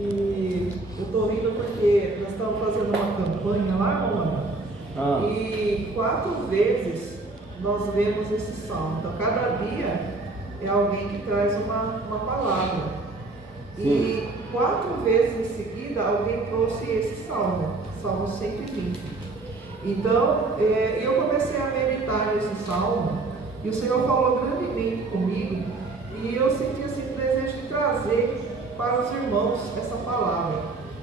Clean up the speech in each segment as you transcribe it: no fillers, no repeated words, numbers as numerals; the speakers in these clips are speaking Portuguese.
E eu estou rindo porque nós estamos fazendo uma campanha lá, Roma, e 4 vezes nós vemos esse salmo. Então, cada dia é alguém que traz uma palavra. Sim. E 4 vezes em seguida alguém trouxe esse salmo, Salmo 120. Então, eu comecei a meditar nesse salmo e o Senhor falou grandemente comigo e eu senti assim o desejo de trazer para os irmãos essa palavra.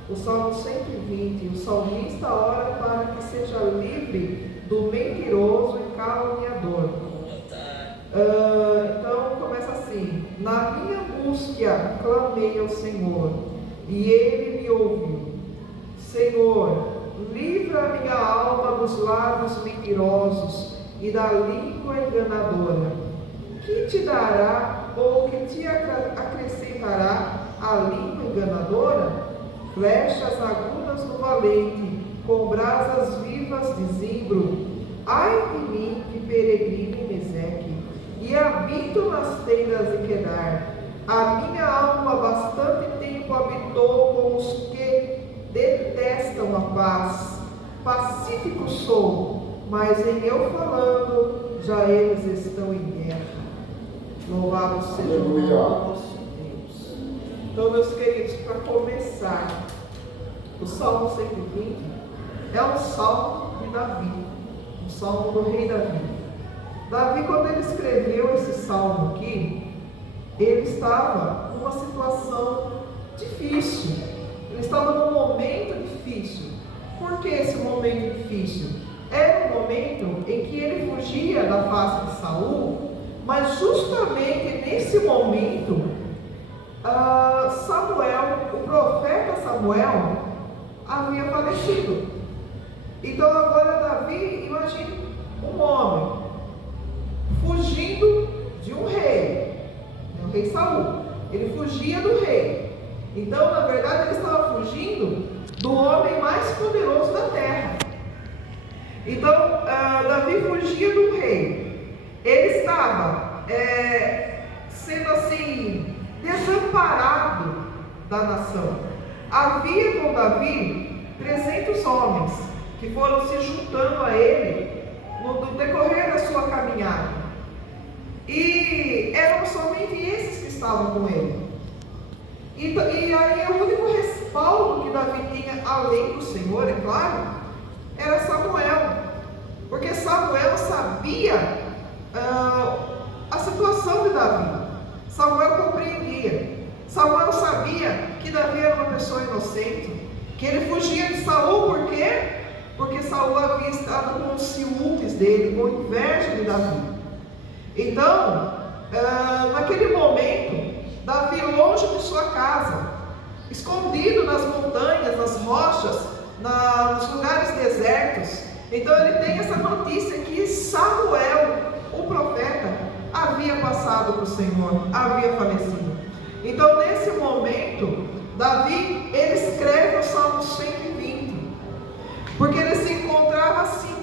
O Salmo 120, o salmista ora para que seja livre do mentiroso e caluniador. Então começa assim: na minha angústia clamei ao Senhor e Ele me ouviu. Senhor, livra a minha alma dos lábios mentirosos e da língua enganadora. Que te dará ou que te acrescentará a língua enganadora? Flechas agudas no valente, com brasas vivas de zimbro. Ai de mim que peregrino em Meseque e habito nas tendas de Quedar. A minha alma bastante tempo habitou com os que detestam a paz. Pacífico sou, mas em eu falando, já eles estão em guerra. Louvado seja o nome do nosso Deus. Então, meus queridos, para começar, o Salmo 120 é um salmo de Davi, um salmo do rei Davi. Davi, quando ele escreveu esse salmo aqui, ele estava numa situação difícil, ele estava num momento difícil. Por que esse momento difícil? Era um momento em que ele fugia da face de Saul, mas justamente nesse momento, Samuel, o profeta Samuel, havia falecido. Então agora Davi, imagine um homem fugindo de um rei, o rei Saul. Ele fugia do rei. Então, na verdade, ele estava fugindo do homem mais poderoso da terra. Então, Davi fugia do rei. Ele estava sendo assim desamparado da nação. Havia com Davi 300 homens que foram se juntando a ele no decorrer da sua caminhada. E eram somente esses que estavam com ele. E aí o único respaldo que Davi tinha, além do Senhor, é claro, era Samuel. Porque Samuel sabia a situação de Davi. Samuel compreendia. Samuel sabia que Davi era uma pessoa inocente, que ele fugia de Saul. Por quê? Porque Saul havia estado com ciúmes dele, com inveja de Davi. Então, naquele momento, Davi longe de sua casa, escondido nas montanhas, nas rochas, nos lugares desertos. Então ele tem essa notícia que Samuel, o profeta, havia passado para o Senhor, havia falecido. Então nesse momento, Davi, ele escreve o Salmo 120, porque ele se encontrava assim,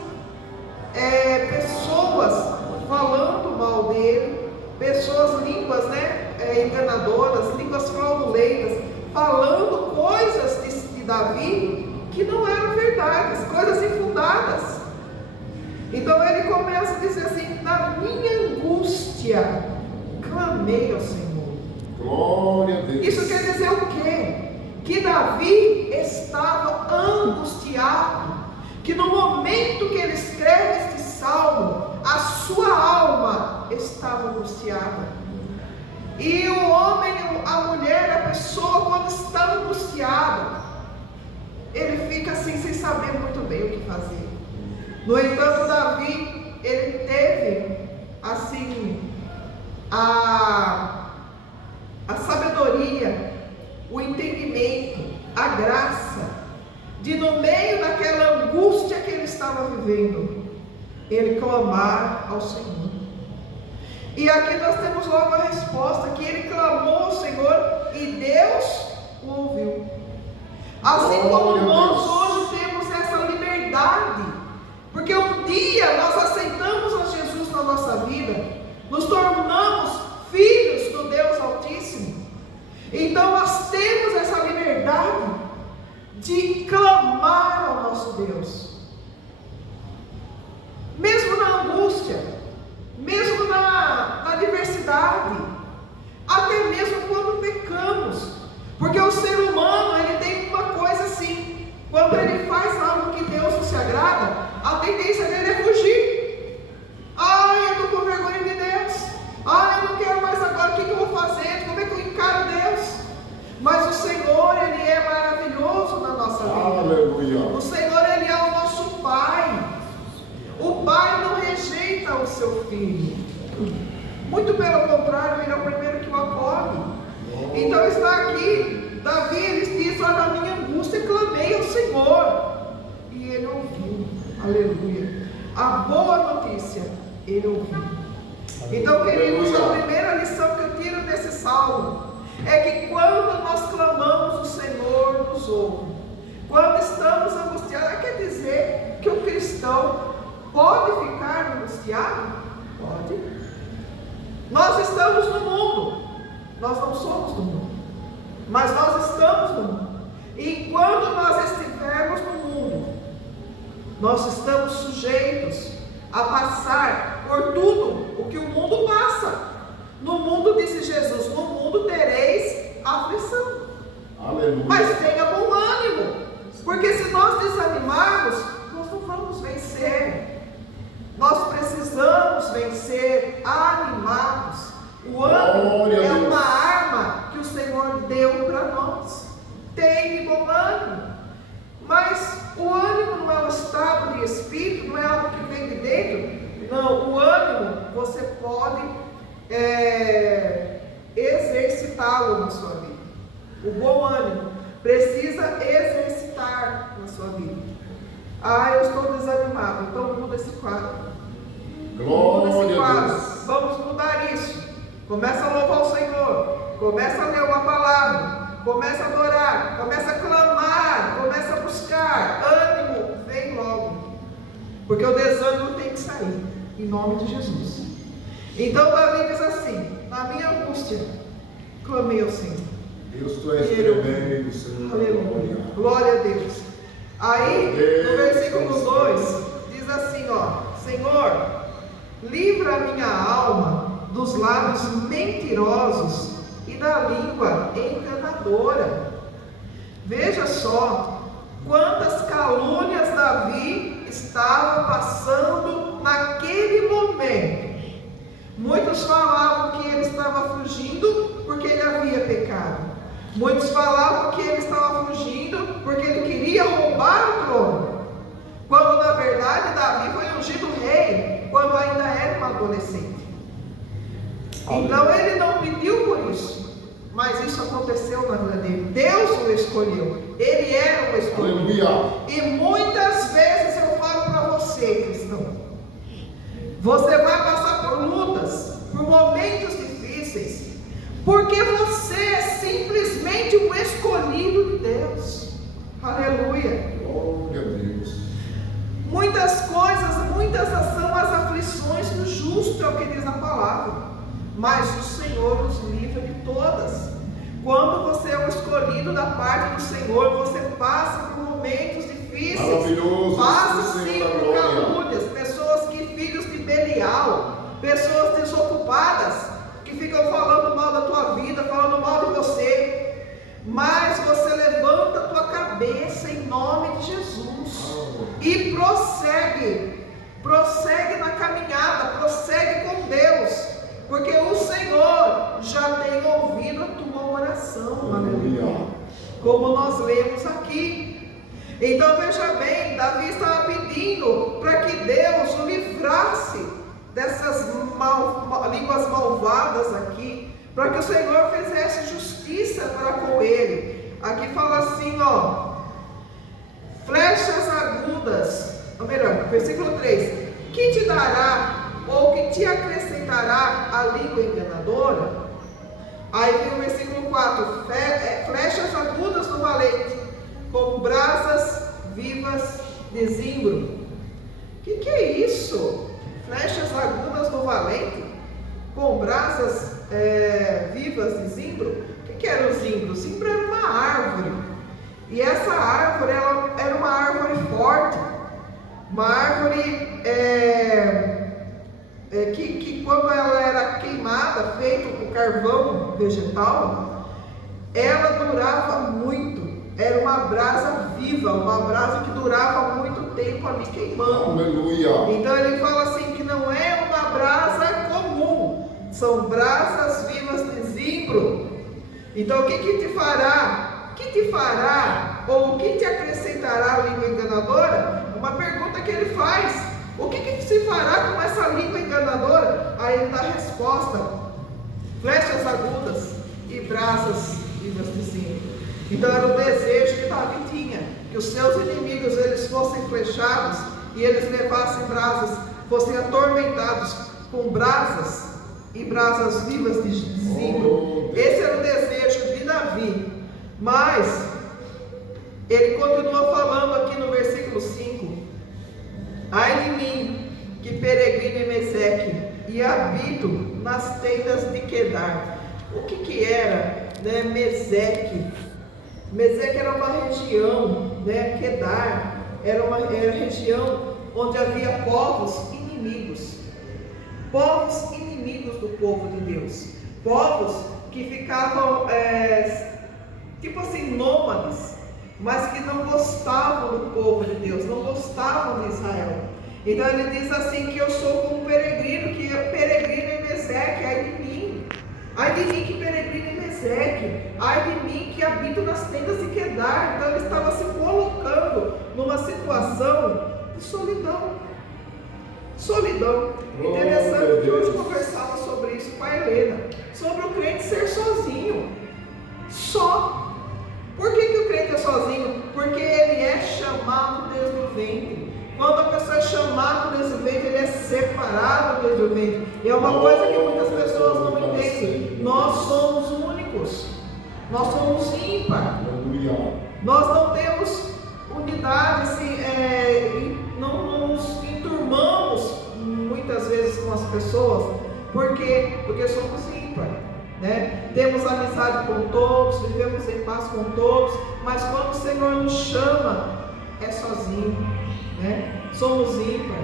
pessoas falando mal dele, pessoas, línguas enganadoras, línguas fraudulentas, falando coisas de Davi que não eram verdades, coisas infundadas. Então ele começa a dizer assim: na minha angústia clamei ao Senhor. Glória a Deus. Isso quer dizer o quê? Que Davi estava angustiado, que no momento que ele escreve este salmo, a sua alma estava angustiada. E o homem, a mulher, a pessoa, quando está angustiada, ele fica assim sem saber muito bem o que fazer. No entanto, Davi, ele teve assim a sabedoria, o entendimento, a graça de, no meio daquela angústia que ele estava vivendo, ele clamar ao Senhor. E aqui nós temos logo a resposta, que ele clamou ao Senhor e Deus o ouviu. Assim como nós hoje temos essa liberdade, porque um dia nós aceitamos a Jesus na nossa vida, nos tornamos filhos do Deus Altíssimo. Então nós temos essa liberdade de clamar ao nosso Deus. Mesmo na angústia, mesmo na adversidade, até mesmo quando pecamos. Porque o ser humano, ele tem uma coisa assim: quando ele faz algo que Deus não se agrada, a tendência dele é fugir. Ai, eu estou com vergonha de Deus. Ai, eu não quero mais agora, o que eu vou fazer? Como é que eu encaro Deus? Mas o Senhor, Ele é maravilhoso na nossa vida. Aleluia. O Senhor, Ele é o nosso Pai. O Pai não rejeita o seu filho. Muito pelo contrário, Ele é o primeiro que o acolhe. Então está aqui, Davi, ele diz: olha, na minha angústia clamei ao Senhor, e Ele ouviu. Aleluia. A boa notícia, Ele ouviu. Então, queridos, a primeira lição que eu tiro desse salmo é que quando nós clamamos, o Senhor nos ouve. Quando estamos angustiados, quer dizer que o cristão pode ficar angustiado? Pode. Nós estamos no mundo, nós não somos do mundo, mas nós estamos no mundo. E enquanto nós estivermos no mundo, nós estamos sujeitos a passar por tudo o que o mundo passa. No mundo, disse Jesus, no mundo tereis aflição. Aleluia. Mas tenha bom ânimo, porque se nós desanimarmos, nós não vamos vencer. Nós precisamos vencer animados. O ânimo é uma arma que o Senhor deu para nós. Tenha bom ânimo. Mas o ânimo não é um estado de espírito, não é algo que vem de dentro. Não, o ânimo você pode exercitá-lo na sua vida. O bom ânimo precisa exercitar na sua vida. Ah, eu estou desanimado, então muda esse quadro. Muda esse quadro. Vamos mudar isso. Começa a louvar o Senhor, começa a ler uma palavra, começa a adorar, começa a clamar, começa a buscar. Ânimo, vem logo, porque o desânimo tem que sair, em nome de Jesus. Então Davi diz assim: na minha angústia, clamei ao Senhor. Deus, tu és tremendo, Senhor. Aleluia. Glória a Deus. Aí, no versículo 2, diz assim, ó: Senhor, livra a minha alma dos lábios mentirosos e da língua enganadora. Veja só quantas calúnias Davi estava passando naquele momento. Muitos falavam que ele estava fugindo porque ele havia pecado. Muitos falavam que ele estava fugindo porque ele queria roubar o trono, quando na verdade Davi foi ungido rei quando ainda era um adolescente. Então ele não pediu por isso, mas isso aconteceu na vida dele. Deus o escolheu, ele era o escolhido. E muitas vezes eu falo para você, cristão, você vai passar por lutas, por momentos difíceis, porque você é simplesmente um escolhido de Deus. Aleluia. Glória a Deus. Muitas coisas, muitas são as aflições do justo, é o que diz a palavra, mas o Senhor os livra de todas. Quando você é um escolhido da parte do Senhor, você passa por momentos difíceis. Maravilhoso. Passa sim por calúnias, filhos de Belial, pessoas desocupadas, que ficam falando mal da tua vida, falando mal de você, mas você levanta a tua cabeça em nome de Jesus e prossegue na caminhada, prossegue com Deus, porque o Senhor já tem ouvido a tua oração. Aleluia. Como nós lemos aqui. Então veja bem, Davi estava pedindo para que Deus o livrasse dessas línguas malvadas aqui, para que o Senhor fizesse justiça para com ele. Aqui fala assim, ó: flechas agudas, ou melhor, versículo 3: que te dará ou que te acrescentará a língua enganadora? Aí vem o versículo 4: flechas agudas do valente, como brasas vivas de zimbro. Que é isso? Flechas agudas do valente, com brasas vivas de zimbro? O que era o zimbro? O zimbro era uma árvore. E essa árvore, ela era uma árvore forte, uma árvore que quando ela era queimada, feito com carvão vegetal, ela durava muito. Era uma brasa viva, uma brasa que durava muito tempo ali queimando. Aleluia. Então ele fala assim que não é uma brasa comum, são brasas vivas de zimbro. Então o que te fará? O que te fará ou o que te acrescentará a língua enganadora? Uma pergunta que ele faz. O que se fará com essa língua enganadora? Aí ele dá a resposta: flechas agudas e brasas vivas de zimbro. Então era o desejo que Davi tinha, que os seus inimigos eles fossem flechados e eles levassem brasas, fossem atormentados com brasas e brasas vivas de zimbro. Esse era o desejo de Davi. Mas ele continua falando aqui no versículo 5: ai de mim, que peregrino em Meseque e habito nas tendas de Quedar. O que era, né, Meseque? Meseque era uma região, né, Quedar era uma região onde havia povos inimigos do povo de Deus, povos que ficavam tipo assim, nômades, mas que não gostavam do povo de Deus, não gostavam de Israel. Então ele diz assim que eu sou como um peregrino, que é peregrino em Meseque. Ai de mim que peregrino em Meseque, ai de mim que habito nas tendas de Quedar. Então ele estava se colocando numa situação de solidão. Interessante que hoje conversava sobre isso com a Helena, sobre o crente ser sozinho, só. Por que o crente é sozinho? Porque ele é chamado desde o ventre. Quando a pessoa é chamada desde o ventre, ele é separado desde o ventre. E é uma coisa que muitas pessoas não entendem. Nós somos únicos. Nós somos ímpar. Nós não temos unidade, assim, não nos enturmamos muitas vezes com as pessoas. Por quê? Porque somos ímpar. Né? Temos amizade com todos, vivemos em paz com todos, mas quando o Senhor nos chama, é sozinho, né? Somos ímpar.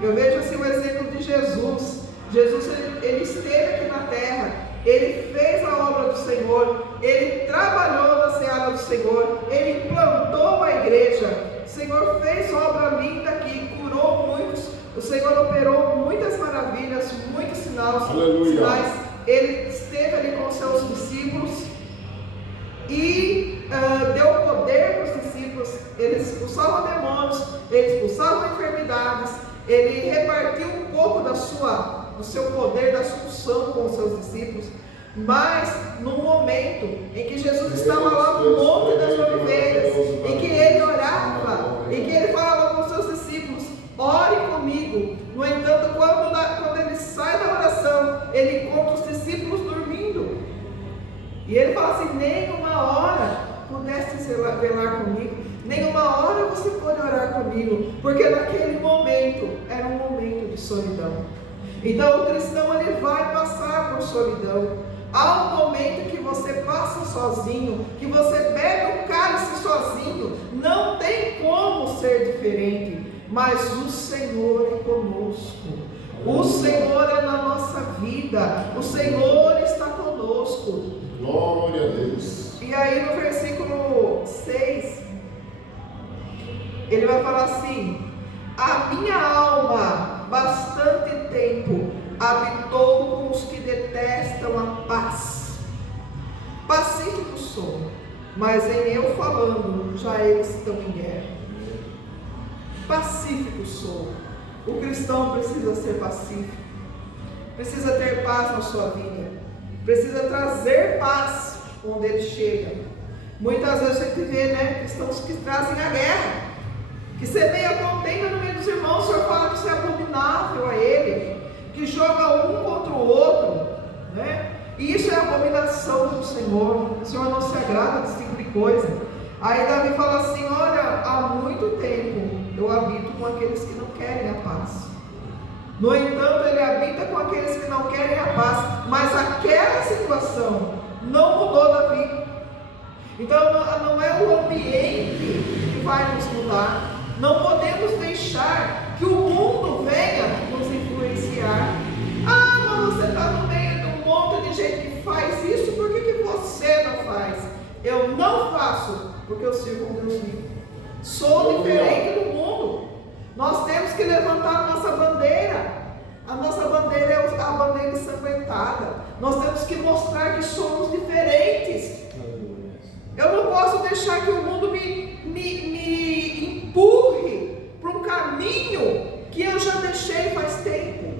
Eu vejo assim o exemplo de Jesus. Jesus ele esteve aqui na terra, ele fez a obra do Senhor, ele trabalhou na seara do Senhor, ele plantou a igreja. O Senhor fez obra linda aqui, curou muitos, o Senhor operou muitas maravilhas, muitos sinais. Ele esteve ali com os seus discípulos e deu poder para os discípulos. Eles expulsavam demônios, eles expulsavam enfermidades, ele repartiu um pouco do seu poder, da sua unção com os seus discípulos. Mas no momento em que Jesus estava lá no Monte das Oliveiras, em que ele orava, em que ele falava com os seus discípulos: ore comigo. No entanto, quando ele sai da oração, ele encontra os discípulos dormindo. E ele fala assim: nem uma hora pudeste velar comigo, nem uma hora você pode orar comigo, porque naquele momento era um momento de solidão. Então o cristão ele vai passar por solidão. Há um momento que você passa sozinho, que você bebe o cálice sozinho, não tem como ser diferente, mas o Senhor é conosco, o Senhor é na nossa vida, o Senhor está conosco. Glória a Deus. E aí no versículo 6, ele vai falar assim: a minha alma bastante tempo habitou com os que detestam a paz. Pacífico sou, mas em eu falando, já eles estão em guerra. Pacífico sou. O cristão precisa ser pacífico, precisa ter paz na sua vida, precisa trazer paz onde ele chega. Muitas vezes a gente vê, né, cristãos que trazem a guerra, que semeia contenda no meio dos irmãos. O Senhor fala que isso é abominável a ele, que joga um contra o outro, né? E isso é abominação do Senhor. O Senhor não se agrada desse tipo de coisa. Aí Davi fala assim: olha, há muito tempo eu habito com aqueles que não querem a paz. No entanto, ele habita com aqueles que não querem a paz. Mas aquela situação não mudou Davi. Então não é o ambiente que vai nos mudar. Não podemos deixar que o mundo venha nos influenciar. Ah, mas você está no meio de um monte de gente que faz isso, por que você não faz? Eu não faço, porque eu sirvo um Deus vivo. Sou diferente do mundo. Nós temos que levantar a nossa bandeira. A nossa bandeira é a bandeira ensanguentada. Nós temos que mostrar que somos diferentes. Eu não posso deixar que o mundo me empurre para um caminho que eu já deixei faz tempo.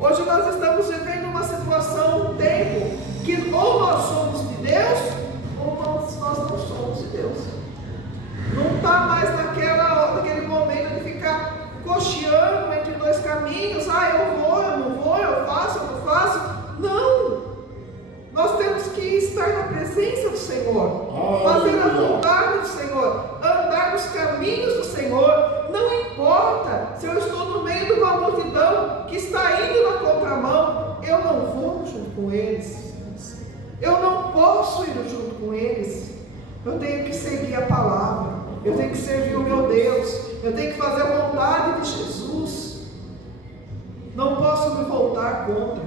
Hoje nós estamos vivendo uma situação, um tempo, que ou nós somos de Deus, ou nós não somos de Deus. Não está mais naquele momento de ficar cocheando entre dois caminhos. Ah, eu vou, eu não vou, eu faço, eu não faço. Não! Nós temos que estar na presença do Senhor, fazer a vontade do Senhor, andar nos caminhos do Senhor. Não importa se eu estou no meio de uma multidão que está indo na contramão, eu não vou junto com eles. Eu não posso ir junto com eles. Eu tenho que seguir a palavra. Eu tenho que servir o meu Deus. Eu tenho que fazer a vontade de Jesus. Não posso me voltar contra.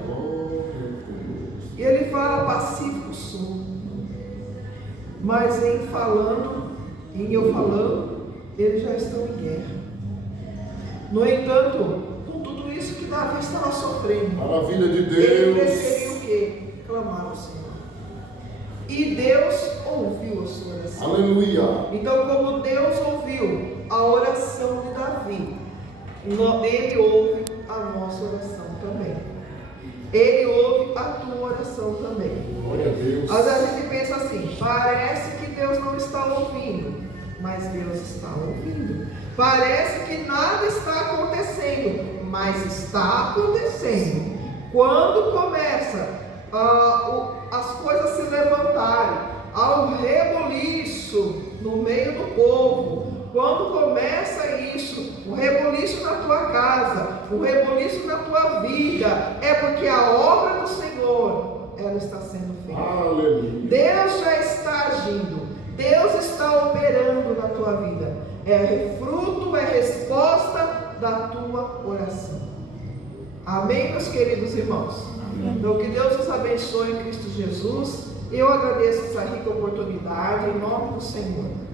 E ele fala: pacífico sou. Mas em eu falando, eles já estão em guerra. No entanto, com tudo isso que Davi estava sofrendo, maravilha de Deus, ele preferiu o quê? Clamar ao Senhor. E Deus ouviu a sua oração. Aleluia. Então, como Deus ouviu a oração de Davi, ele ouve a nossa oração também. Ele ouve a tua oração também. Glória a Deus. Às vezes a gente pensa assim: parece que Deus não está ouvindo, mas Deus está ouvindo. Parece que nada está acontecendo, mas está acontecendo. Quando começa as coisas se levantarem, ao reboliço no meio do povo, quando começa isso, o reboliço na tua casa, o reboliço na tua vida, é porque a obra do Senhor, ela está sendo feita. Aleluia. Deus já está agindo, Deus está operando na tua vida. É fruto, é resposta da tua oração. Amém, meus queridos irmãos? Amém. Então, que Deus nos abençoe em Cristo Jesus. Eu agradeço essa rica oportunidade em nome do Senhor.